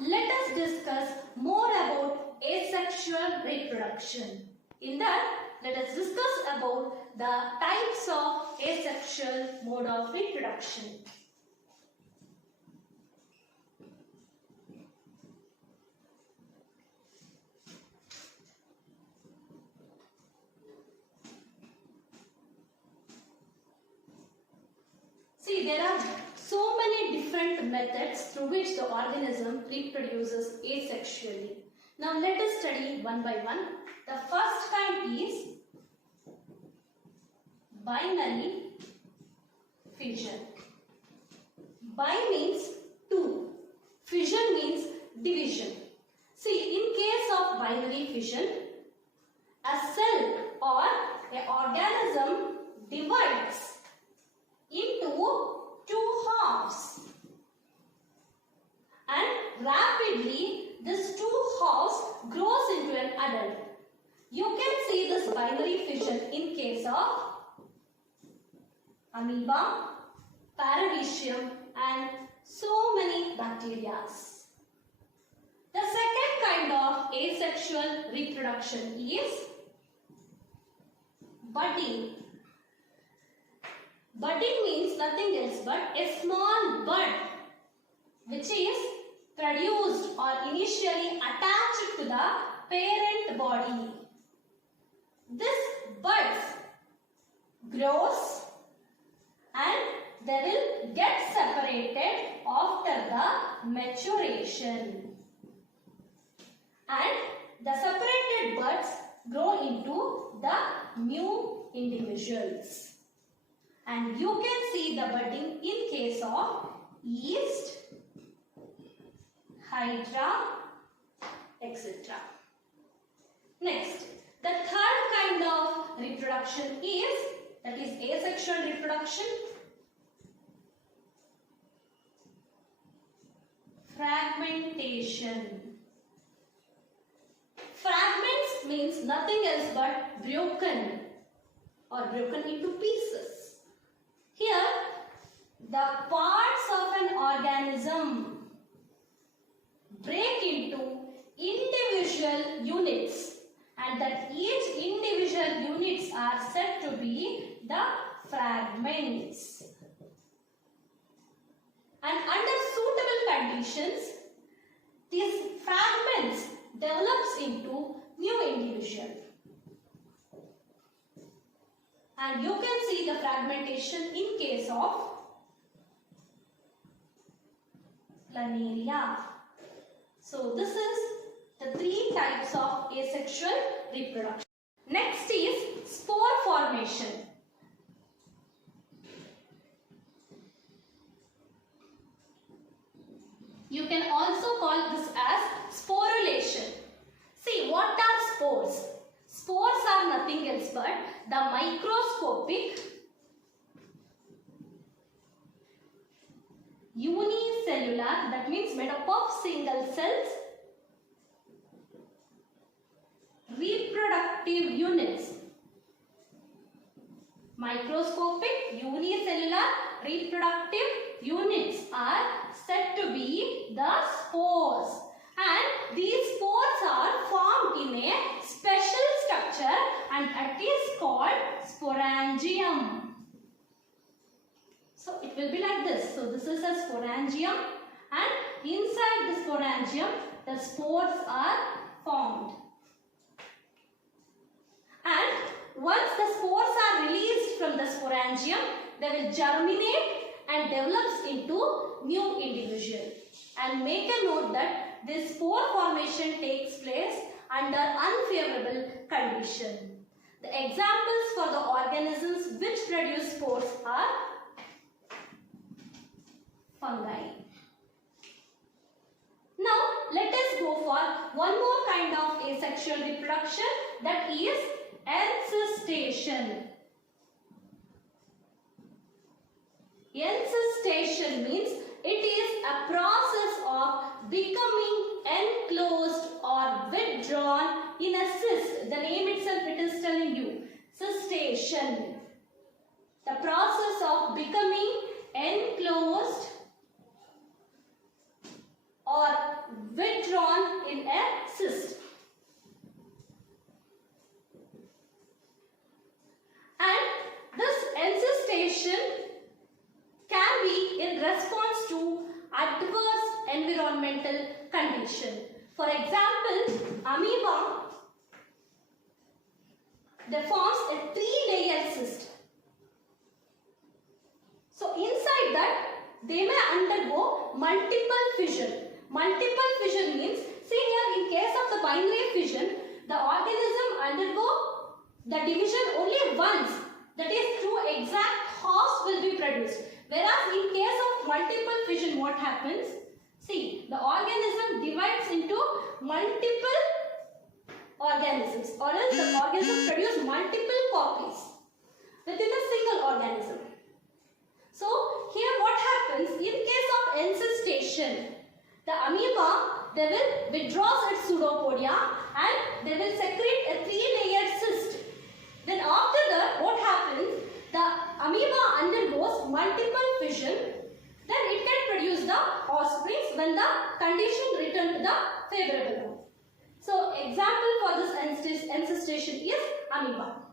let us discuss more about asexual reproduction. In that, let us discuss about the types of asexual mode of reproduction. See, there are so many different methods through which the organism reproduces asexually. Now let us study one by one. The first kind is binary fission. Bi means two. Fission means division. See, in case of binary fission, a cell or an organism divides into two halves, and rapidly this two halves grows into an adult. You can see this binary fission in case of amoeba, paramecium and so many bacteria. The second kind of asexual reproduction is budding. Budding means nothing else but a small bud which is produced or initially attached to the parent body. This buds grows and they will get separated after the maturation. And the separated buds grow into the new individuals. And you can see the budding in case of yeast, hydra, etc. Next, the third kind of reproduction is, that is asexual reproduction, fragmentation. Fragments means nothing else but broken or broken into pieces. Here, the parts of an organism break into individual units, and that each individual units are said to be the fragments. And under suitable conditions, these fragments develops into new individual. And you can see the fragmentation in case of planaria. So this is the three types of asexual reproduction. Next is spore formation. You can also call this as sporulation. See, what are spores? Spores are nothing else but the microscopic unicellular, that means made up of single cells, reproductive units. Microscopic unicellular reproductive units are said to be the spores, and these spores are formed in a special structure and it is called sporangium. So it will be like this. So this is a sporangium, and inside the sporangium the spores are formed. And once the spores are released from the sporangium, they will germinate and develops into new individual. And make a note that this spore formation takes place under unfavorable condition. The examples for the organisms which produce spores are fungi. Now let us go for one more kind of asexual reproduction, that is encystation. Encystation means it is a process of becoming enclosed or withdrawn in a cyst. The name itself it is telling you. Cystation. The process of becoming enclosed or in a cyst. And this encystation can be in response to adverse environmental condition. For example, amoeba, they forms a 3-layer cyst. So inside that they may undergo multiple fission. Multiple fission means, see here, in case of the binary fission, the organism undergo the division only once. That is, 2 exact halves will be produced. Whereas in case of multiple fission, what happens? See, the organism divides into multiple organisms, or else the organism produces multiple copies within a single organism. So here what happens in case of encystation? The amoeba, they will withdraw its pseudopodia and they will secrete a 3-layer cyst. Then after that, what happens? The amoeba undergoes multiple fission. Then it can produce the offsprings when the condition return to the favorable one. So example for this encystation is amoeba.